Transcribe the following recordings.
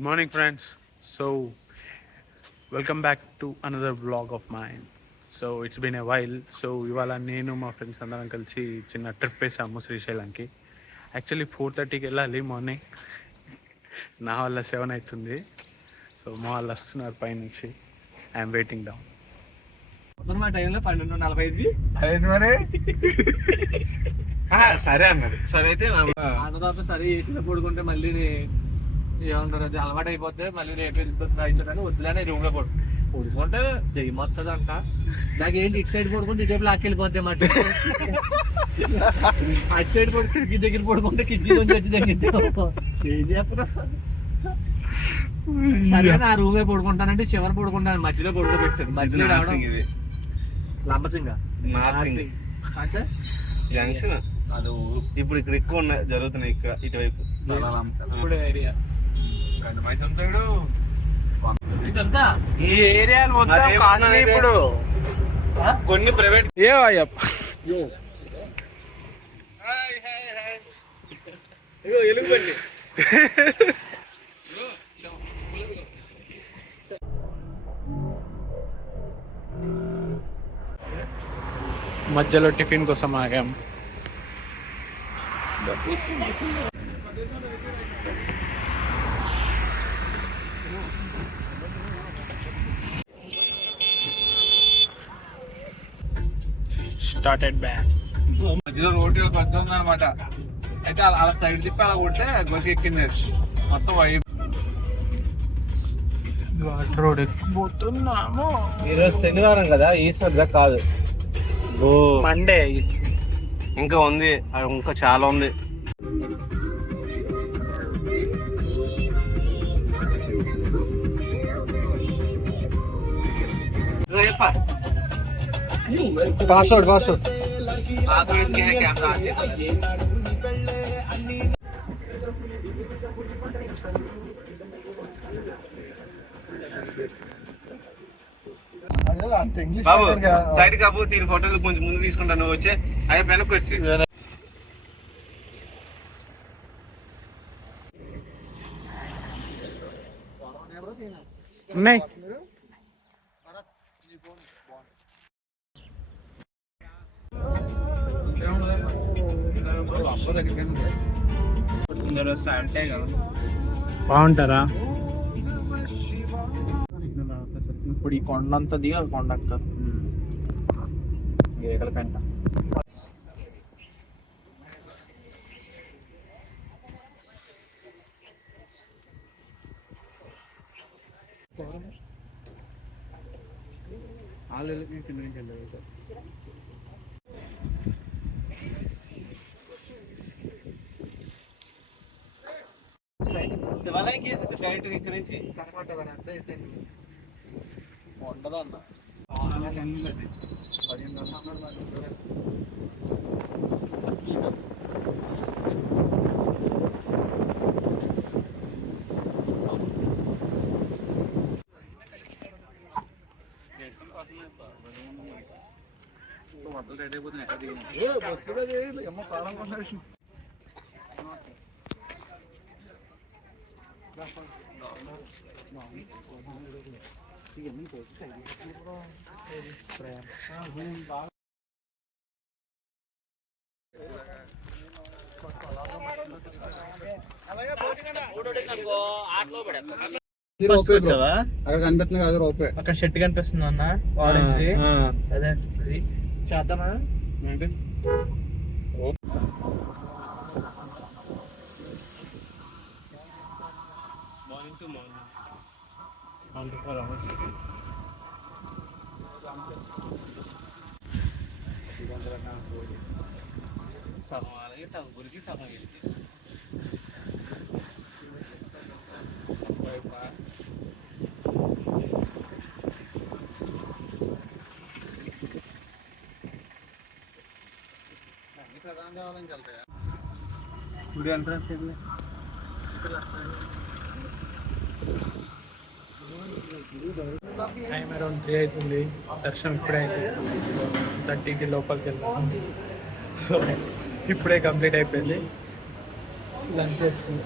Good morning, friends. So, welcome back to another vlog of mine. So, it's been a while. So, ఇవాళ నేను మా friends అందరం కలిసి చిన్న ట్రిప్ వేసాము శ్రీశైలంకి. యాక్చువల్లీ 4:30కి వెళ్ళాలి మార్నింగ్. నా వల్ల 7 అవుతుంది. సో, మా వాళ్ళు వస్తున్నారు పైనుంచి. I'm waiting down. మా టైంలో 12:45 అదేంటి మరి సరే అన్నాడు. సరే అయితే అన్నదాత సరే చేసిన పడుకుంటే మళ్ళీ ఏమంటారు అది అలవాటు అయిపోతే మళ్ళీ రేపు అవుతుందని వద్దులేనే రూమ్ లో పడుకుంటే జయం వస్తుంది అంట. నాకేంటి ఇటు సైడ్ పడుకుంటే ఇటు లాక్కెళ్ళిపోద్ది మాట. అటు సైడ్ పడుకు కిడ్నీ దగ్గర పడుకుంటే కిడ్నీ నుంచి వచ్చి తగ్గిద్ది. ఏం చెప్పరా సరే ఆ రూమే పడుకుంటానంటే చివరి పడుకుంటాను మధ్యలో పడుకోబెట్టాను. మధ్యలో లంబసింగ అంటే జంక్షన్ అది ఇప్పుడు ఇక్కడ ఎక్కువ జరుగుతున్నాయి ఇక్కడ ఇటువైపు ఇప్పుడు ఏరియా ఇదంతా ఈ ఏరియాలు మొత్తం కాలనీ ఇప్పుడు కొన్ని ప్రైవేట్ ఏ అయ్యప్ప ఎలుగుబండి మధ్యలో టిఫిన్ కోసం ఆగాం. Started back. మధ్యలో రోడ్డు కొత్త ఉందన్నమాట. అయితే అలా సైడ్ తిప్పి అలా కొడితే గొరికి ఎక్కింది మొత్తం వైపు. రోడ్ ఎక్కిపోతున్నాము. ఈరోజు శనివారం కదా, ఈశ్వర్దా కాదు, మండే. ఇంకా ఉంది, ఇంకా చాలా ఉంది. పాస్వర్డ్ బాబు సైడ్ కాపు తీరు ఫోటోలు కొంచెం ముందు తీసుకుంటాను. నువ్వు వచ్చే అయ్యే వెనక్కి వచ్చి ఉన్నాయి. బాగుంటారా? ఇప్పుడు ఈ కొండ అంతా దిగాలి. కొండ అంతా ఎక్కడ పెంట శివాలయం కేసు డైరెక్ట్ ఇక్కడ నుంచి కనపడ్డా అంతా ఉండదు అన్న. ఏమో కాలం అక్కడ కనిపిస్తుంది కదా రూపే. అక్కడ షెట్ కనిపిస్తుంది అన్న ఆరెంజ్. అదే చేద్దామా? గురికి సగం గుడి ఎంట్రన్స్ టైం అరౌండ్ 3 అవుతుంది. దర్శనం ఇప్పుడే అవుతుంది. 30కి లోపలికి వెళ్తాము. సో ఇప్పుడే కంప్లీట్ అయిపోయింది. లంచ్ చేస్తుంది.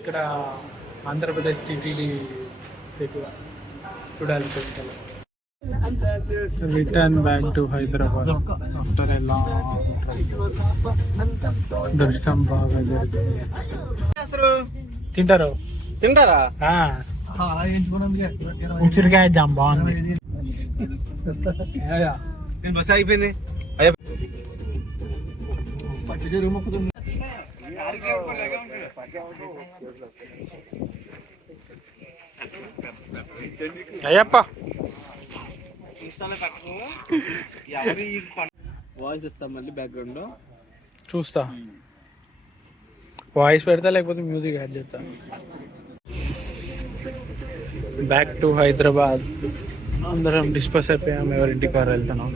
ఇక్కడ ఆంధ్రప్రదేశ్ టీటీడీ చూడాలి. Return back to Hyderabad after a long దర్శనం బాగా జరిగింది. తింటారు తింటారా? ఉసిరికాయ జామ్ బాగుంది. బస్ అయిపోయింది. అయ్యప్ప వాయిస్ ఇస్తాం మళ్ళీ బ్యాక్గ్రౌండ్ లో చూస్తా. వాయిస్ పెడతా లేకపోతే మ్యూజిక్ యాడ్ చేస్తా. బ్యాక్ టు హైదరాబాద్ అందరం డిస్పస్ అయిపోయాం. ఎవరింటికి వారు వెళ్తున్నాం.